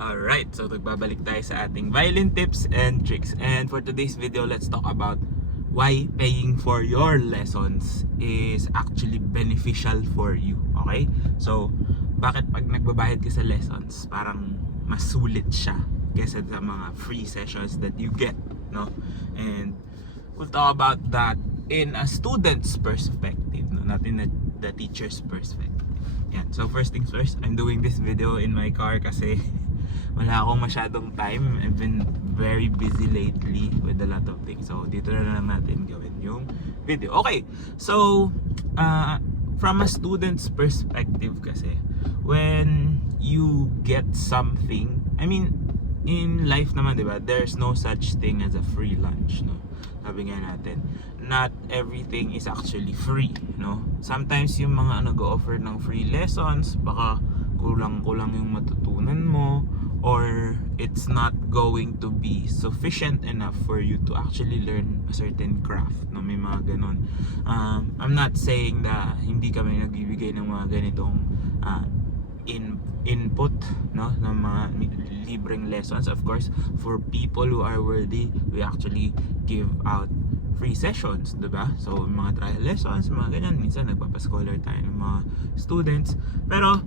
Alright, so nagbabalik tayo sa ating violin tips and tricks. And for today's video, let's talk about why paying for your lessons is actually beneficial for you. Okay? So, bakit pag nagbabayad ka sa lessons, parang mas sulit siya kaysa sa mga free sessions that you get, no? And we'll talk about that in a student's perspective, no? Not in the teacher's perspective. Yan. So first things first, I'm doing this video in my car kasi wala akong masyadong time. I've been very busy lately with a lot of things. So dito na lang natin gawin yung video. Okay, so from a student's perspective kasi, when you get something, I mean, in life naman, di ba, there's no such thing as a free lunch, no? Sabi nga natin, not everything is actually free, no? Sometimes yung mga nag-offer ng free lessons, baka kulang-kulang yung matutunan mo, or it's not going to be sufficient enough for you to actually learn a certain craft, no? May mga ganon. I'm not saying na hindi kami nagbibigay ng mga ganitong input, no, ng mga libreng lessons. Of course, for people who are worthy, we actually give out free sessions, diba? So mga trial lessons, mga ganyan, minsan nagpapascholar tayo ng mga students. Pero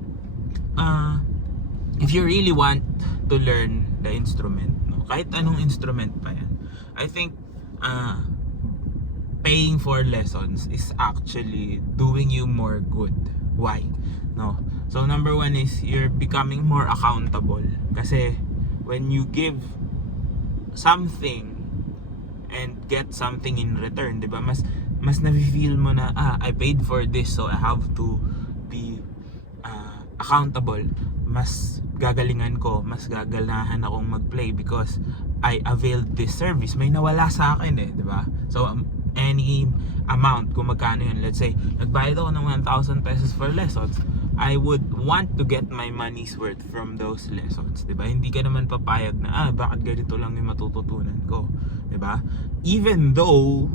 if you really want to learn the instrument, no, kahit anong instrument pa yan, I think paying for lessons is actually doing you more good. Why? No. So number one is you're becoming more accountable. Kasi when you give something and get something in return, 'di ba? Mas nafi-feel mo na I paid for this, so I have to be accountable. Mas gagalingan ko, mas gaganahan akong mag-play because I availed this service. May nawala sa akin 'di ba? So any amount, kung magkano yun, let's say nagbayad ako ng 1,000 pesos for lessons, I would want to get my money's worth from those lessons, diba? Hindi ka naman papayag na bakit ganito lang yung matututunan ko, diba? Even though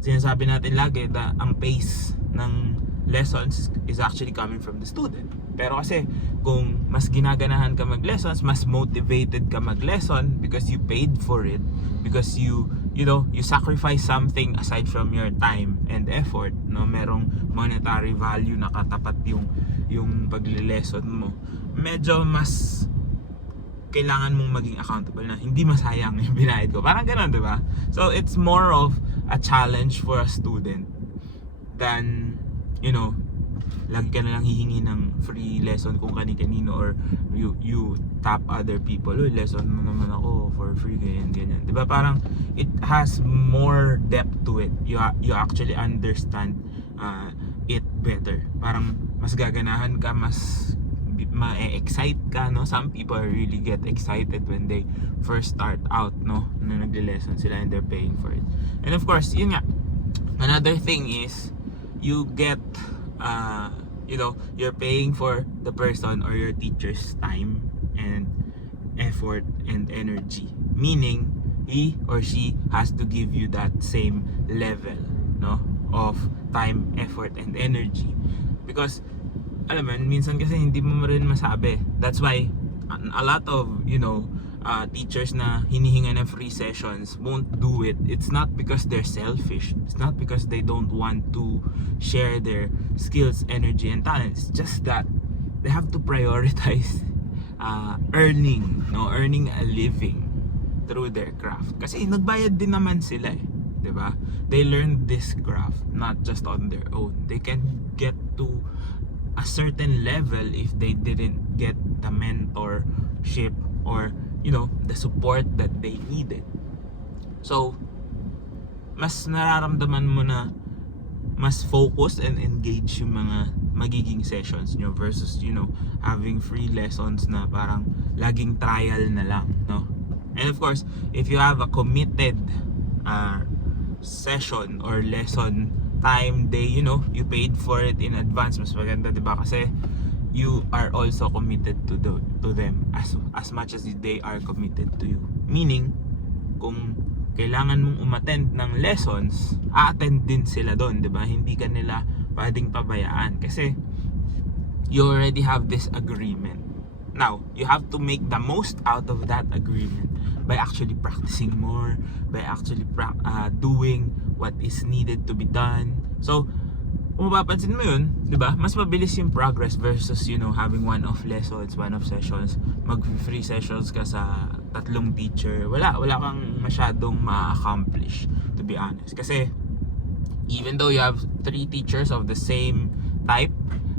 sinasabi natin lagi na ang pace ng lessons is actually coming from the student. Pero kasi kung mas ginaganahan ka mag-lessons, mas motivated ka mag-lesson because you paid for it, because you sacrifice something aside from your time and effort, no? Merong monetary value na katapat yung pagle-lesson mo. Medyo mas kailangan mong maging accountable na hindi masayang yung binayad ko. Parang gano'n, di ba? So it's more of a challenge for a student than, lagi ka na lang hihingi ng free lesson kung kani-kanino, or you tap other people, lesson mo naman ako for free, ganyan. Diba? Parang it has more depth to it. You actually understand it better. Parang mas gaganahan ka, mas ma-excite ka, no? Some people really get excited when they first start out, no? Na nagle-lesson sila and they're paying for it. And of course, yun nga, another thing is you get you're paying for the person or your teacher's time and effort and energy, meaning he or she has to give you that same level, no, of time, effort and energy. Because alam mo, minsan kasi hindi mo rin masabi. That's why a lot of teachers na hinihinga ng free sessions won't do it. It's not because they're selfish. It's not because they don't want to share their skills, energy, and talents. It's just that they have to prioritize earning a living through their craft. Kasi nagbayad din naman sila, diba? They learned this craft not just on their own. They can get to a certain level if they didn't get the mentorship or the support that they needed. So mas nararamdaman mo na mas focused and engaged yung mga magiging sessions nyo versus having free lessons na parang laging trial na lang, no? And of course, if you have a committed session or lesson time, you paid for it in advance, mas maganda, diba? Kasi you are also committed to them as much as they are committed to you. Meaning, kung kailangan mong umattend ng lessons, a-attend din sila doon, 'di ba? Hindi ka nila pwedeng pabayaan kasi you already have this agreement Now, you have to make the most out of that agreement by actually practicing more, by actually doing what is needed to be done. So, kung mapapansin mo yun, di ba? Mas mabilis yung progress versus, having one-off lessons, one-off sessions. Mag-free sessions ka sa 3 teacher. Wala kang masyadong ma-accomplish, to be honest. Kasi, even though you have 3 teachers of the same type,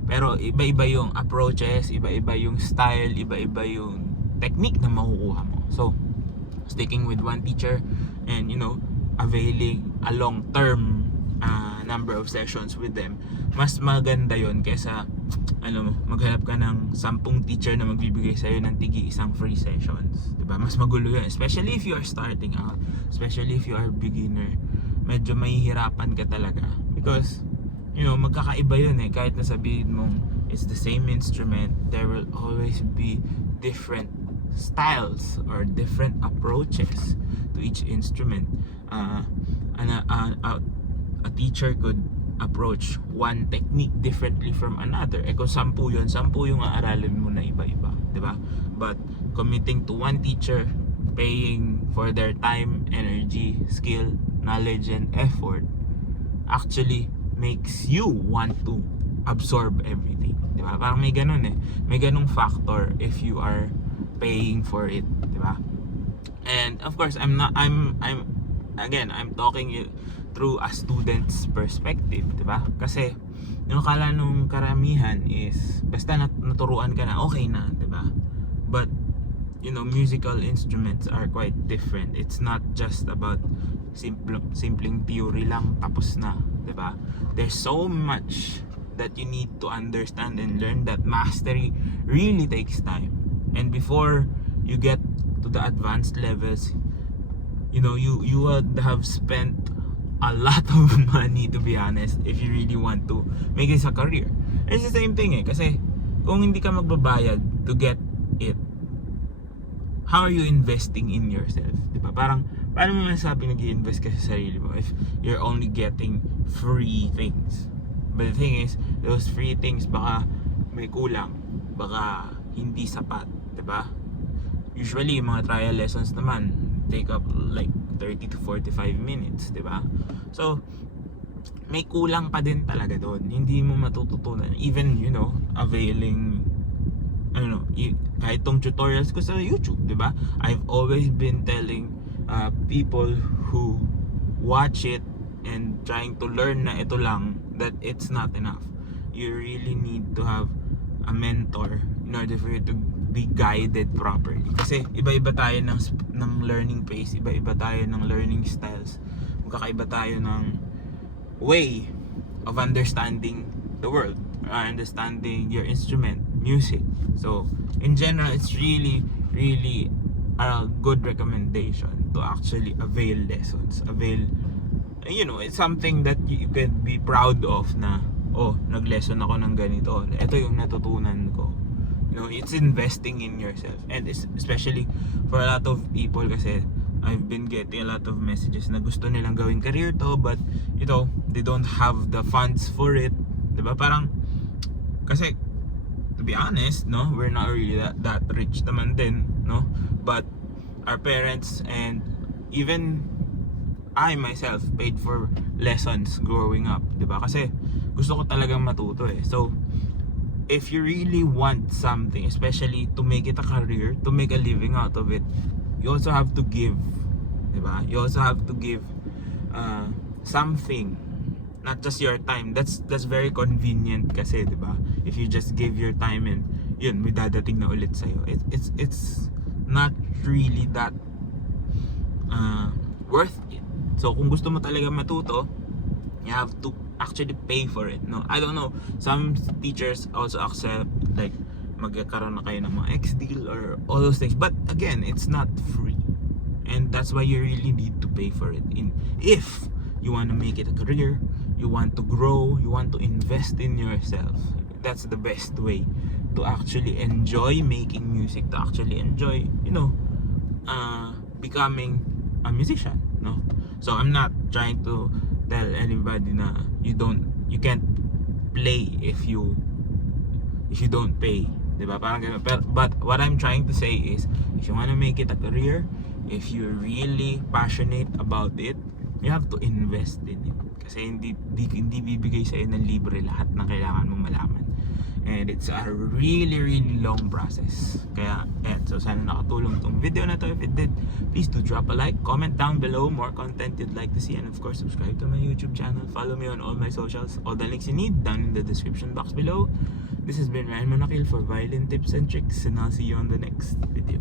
pero iba-iba yung approaches, iba-iba yung style, iba-iba yung technique na makukuha mo. So, sticking with one teacher and, availing a long-term number of sessions with them, mas maganda yon kesa maghanap ka ng 10 teacher na magbibigay sa'yo ng tigi isang free sessions, diba? Mas magulo yun, especially if you are starting out, especially if you are beginner. Medyo mahihirapan ka talaga because magkakaiba yun kahit na sabihin mong it's the same instrument, there will always be different styles or different approaches to each instrument. A teacher could approach one technique differently from another. Kung 10 yun, 10 yung aaralin mo na iba-iba, diba? But committing to one teacher, paying for their time, energy, skill, knowledge, and effort actually makes you want to absorb everything, diba? Parang may ganun may ganung factor if you are paying for it, diba? And of course, I'm talking through a student's perspective, diba? Kasi yung akala nung karamihan is basta naturuan ka na, okay na, diba? But musical instruments are quite different. It's not just about simpleng theory lang tapos na, diba? There's so much that you need to understand and learn that mastery really takes time. And before you get to the advanced levels, you would have spent a lot of money, to be honest, if you really want to make this a career. It's the same thing kasi kung hindi ka magbabayad to get it, how are you investing in yourself, diba? Parang paano mo masasabi nag-i-invest ka sa sarili mo if you're only getting free things? But the thing is, those free things baka may kulang, baka hindi sapat, diba? Usually mga trial lessons naman take up like 30 to 45 minutes, diba? So, may kulang pa din talaga doon. Hindi mo matututunan. Even, availing, kahit tong tutorials ko sa YouTube, diba? I've always been telling people who watch it and trying to learn na ito lang, that it's not enough. You really need to have a mentor in order for you to be guided properly. Kasi iba-iba tayo ng learning pace, iba-iba tayo ng learning styles. Magkakaiba tayo ng way of understanding the world, understanding your instrument, music. So, in general, it's really, really a good recommendation to actually avail lessons. It's something that you can be proud of na, nag-lesson ako ng ganito. Ito yung natutunan ko. It's investing in yourself. And especially for a lot of people kasi I've been getting a lot of messages na gusto nilang gawing career to, but they don't have the funds for it. Diba? Parang kasi to be honest, we're not really that rich naman din, but our parents and even I myself paid for lessons growing up, diba? Kasi gusto ko talagang matuto So if you really want something, especially to make it a career, to make a living out of it, you also have to give, diba? You also have to give something, not just your time. That's very convenient kasi, diba? If you just give your time and yun, may dadating na ulit sa'yo. It's not really that worth it. So kung gusto mo talaga matuto, you have to actually pay for it. I don't know, some teachers also accept like magkakaroon na kayo ng mga X-deal or all those things, but again, it's not free, and that's why you really need to pay for it. If you want to make it a career, you want to grow, you want to invest in yourself, that's the best way to actually enjoy making music, to actually enjoy becoming a musician. So I'm not trying to tell anybody na you can't play if you don't pay, Diba? Parang ganun. But what I'm trying to say is, if you wanna make it a career, if you're really passionate about it, you have to invest in it. Kasi hindi bibigay sa'yo ng libre lahat ng kailangan mong malaman. And it's a really long process. Kaya, so sana nakatulong tong video na to. If it did, please do drop a like, comment down below more content you'd like to see, and of course, subscribe to my YouTube channel. Follow me on all my socials. All the links you need down in the description box below. This has been Ryan Monakil for Violin Tips and Tricks, and I'll see you on the next video.